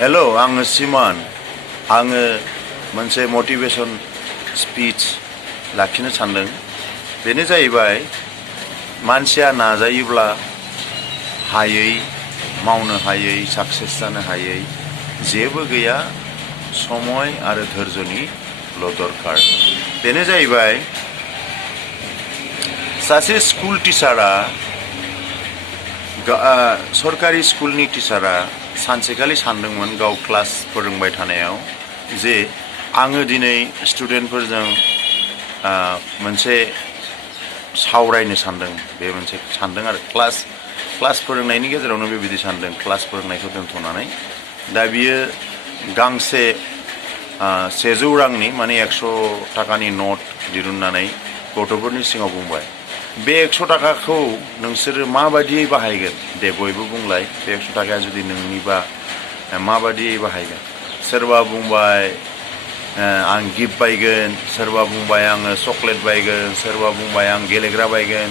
Hello आङो सिमान आङो मोनसे मोटिवेशन स्पीच लाखिनो सानदों। बेनो जाहैबाय मानसिया नाजायोब्ला हायै मावनो हायै साक्सेस जानो हायै जेबो गैया समय आरो धैर्यनिल' दरकार। बेनो जाहैबाय सासे स्कुल टिचारा सरकारि स्कुलनि टिचारा सानसेखालि सानदोंमोन गाव क्लास फोरोंबाय थानायाव जे आङो दिनै स्टुडेन्टफोरजों मोनसे सावरायनो सानदों। बे मोनसे सानदों आरो क्लास फोरोंनायनि गेजेरावनो बेबायदि सानदों क्लास फोरोंनायखौ दोनथ'नानै दा बियो गांसे 100 रांनि माने 100 थाखानि नट दिरुननानै गथ'फोरनि सिगाङाव बुंबाय बे 100 थाखाखौ नोंसोरो माबायदियै बाहायगोन दे बयबो बुंलाय बे 100 थाखाया जुदि नोंनिबा माबायदियै बाहायगोन। सोरबा बुंबाय आं गिफ्ट बायगोन, सोरबा बुंबाय आङो चकलेट बायगोन, सोरबा बुंबाय आं गेलेग्रा बायगोन।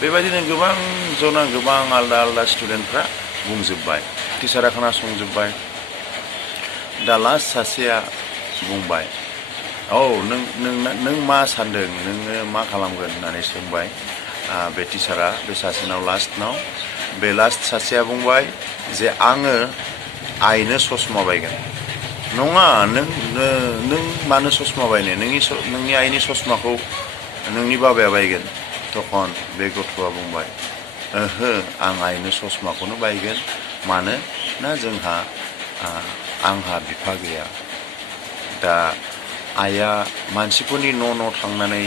बेबायदिनो गोबां जना गोबां आलदा आलदा स्टुडेन्टफ्रा बुंजोब्बाय। टिचारा खोनासंजोब्बाय। दा लास्ट सासेया बुंबाय औ नों मा सानदों नोङो मा खालामगोन होननानै सोंबाय बे टिचारा बे सासेनाव लास्टनाव। बे लास्ट सासेया बुंबाय जे आङो आइनो ससमा बायगोन। नङा नों मानो ससमा बायनो नोंनि आइनि ससमाखौ नोंनि बाबाया बायगोन। तखन बे गथ'आ बुंबाय ओहो आं आइनो ससमाखौनो बायगोन मानोना आंहा बिफा गैया। दा आइया मानसिफोरनि न' थांनानै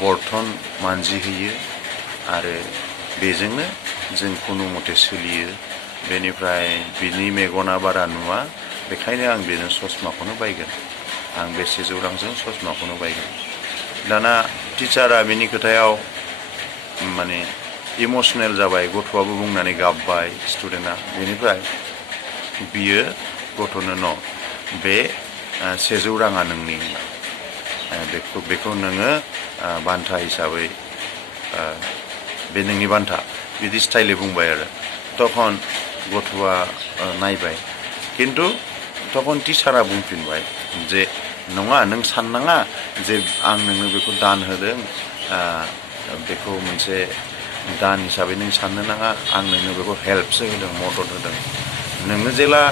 बर्तन मानजिहैयो आरो बेजोंनो जों खुनु मथे सोलियो। बेनिफ्राय बिनि मेगना बारा नुवा बेखायनो आं बेनो ससमाखौनो बायगोन। आं बे 100 रांजों ससमाखौनो बायगोन। दाना टिचारा बिनि खोथायाव माने इमसनेल जाबाय। गथ'आबो बुंनानै गाबबाय स्टुडेन्टआ। बेनिफ्राय बियो गथ'नो न' बे 100 राङा नोंनि बेखौ नोङो बान्था हिसाबै बे नोंनि बान्था बिदि स्टाइलै बुंबाय आरो। तखन गथ'आ नायबाय खिन्थु तखन टिचारा बुंफिनबाय जे नङा नों साननाङा जे आं नोंनो बेखौ दान होदों बेखौ मोनसे दान हिसाबै नों साननो नाङा। आं नोंनो बेखौ हेल्पसो होदों मदद होदों। नोङो जेला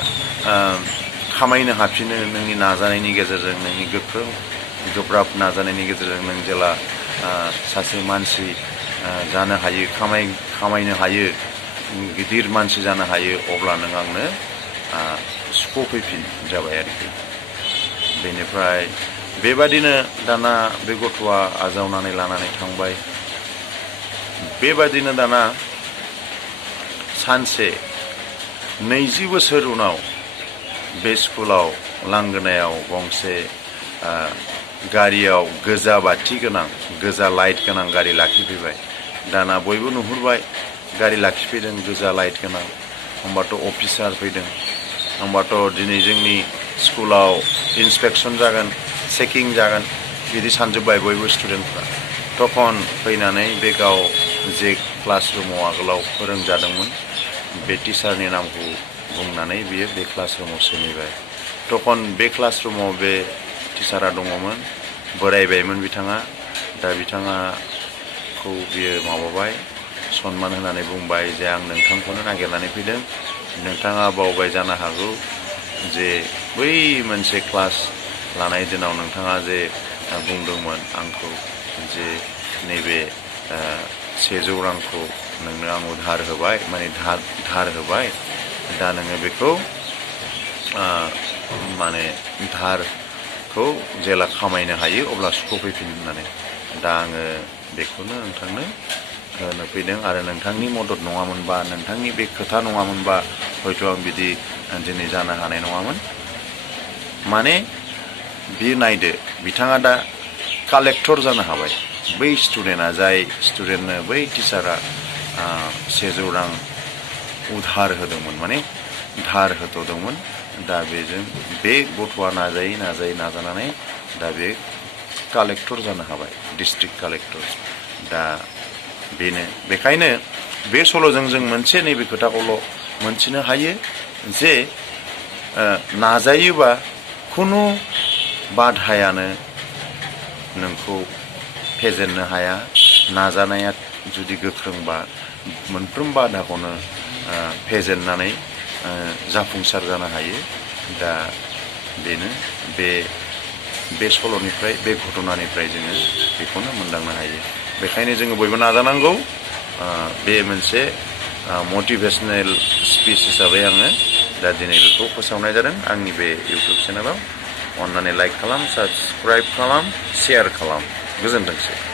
खामायनो हाफिनो नोंनि नाजानायनि गेजेरजों नोंनि गोख्रों गोब्राब नाजानायनि गेजेरजों नों जेला सासे मानसि जानो हायो खामायनो हायो गिदिर मानसि जानो हायो अब्ला नों आंनो सुख'फैफिन जाबाय आरोखि। बेनिफ्राय बेबादिनो दाना बे गथ'आ आजावनानै लानानै थांबाय। बेबादिनो दाना सानसे 20 बोसोर उनाव बे स्कुलाव लांगोनायाव गंसे गारियाव गोजा बाथि गोनां गोजा लाइट गोनां गारि लाखिफैबाय। दाना बयबो नुहुरबाय गारि लाखिफैदों गोजा लाइट गोनां। होमबाथ' अफिसार फैदों। होमबाथ' दिनै जोंनि स्कुलाव इन्सपेक्सन जागोन चेकिं जागोन बिदि सानजोब्बाय बयबो स्टुडेन्टफ्रा। तखन फैनानै बे गाव जे क्लास रुमाव आगोलाव फोरोंजादोंमोन बे टिचारनि नामखौ बुंनानै बियो बे क्लास रुमाव सोहैबाय। तखन बे क्लास रुमाव बे टिचारा दङमोन। बोरायबायमोन बिथाङा। दा बिथाङाखौ बियो माबाबाय सनमान होनानै बुंबाय जे आं नोंथांखौनो नागिरनानै फैदों। नोंथाङा बावबाय जानो हागौ जे बै मोनसे क्लास लानाय दिनाव नोंथाङा जे बुंदोंमोन आंखौ जे नैबे 100 रांखौ नोंनो आं उधार होबाय माने धार होबाय। दा नोङो बेखौ माने धारखौ जेला खामायनो हायो अब्ला सुख'फैफिन होननानै। दा आङो बेखौनो नोंथांनो होनो फैदों आरो नोंथांनि मदद नङामोनबा नोंथांनि बे खोथा नङामोनबा हयथ' आं बिदि दिनै जानो हानाय नङामोन। माने बियो नायदो बिथाङा दा कालेक्टर जानो हाबाय। बै स्टुडेन्टआ जाय स्टुडेन्टनो बै टिचारा 100 रां उधार होदोंमोन माने धार होथ'दोंमोन। दा बेजों बे गथ'आ नाजानानै दा बे कालेक्टर जानो हाबाय डिस्ट्रिक्ट कालेक्टर। दा बेनो बेखायनो बे सल'जों जों मोनसे नैबे खोथाखौल' मोनथिनो हायो जे नाजायोबा खुनु बाधायानो नोंखौ फेजेननो हाया। नाजानाया जुदि गोख्रोंबा मोनफ्रोम बाधाखौनो फेजेननानै जाफुंसार जानो हायो। दा बेनो बे सल'निफ्राय बे घटनानिफ्राय जोङो बेखौनो मोनदांनो हायो। बेखायनो जोङो बयबो नाजानांगौ। बे मोनसे मटिभेशनेल स्पिच हिसाबै आङो दा दिनै बेखौ फोसावनाय जादों आंनि बे इउटुब चेनेलाव। अन्नानै लाइक खालाम, साबस्क्राइब खालाम, शेयार खालाम। गोजोनथोंसै।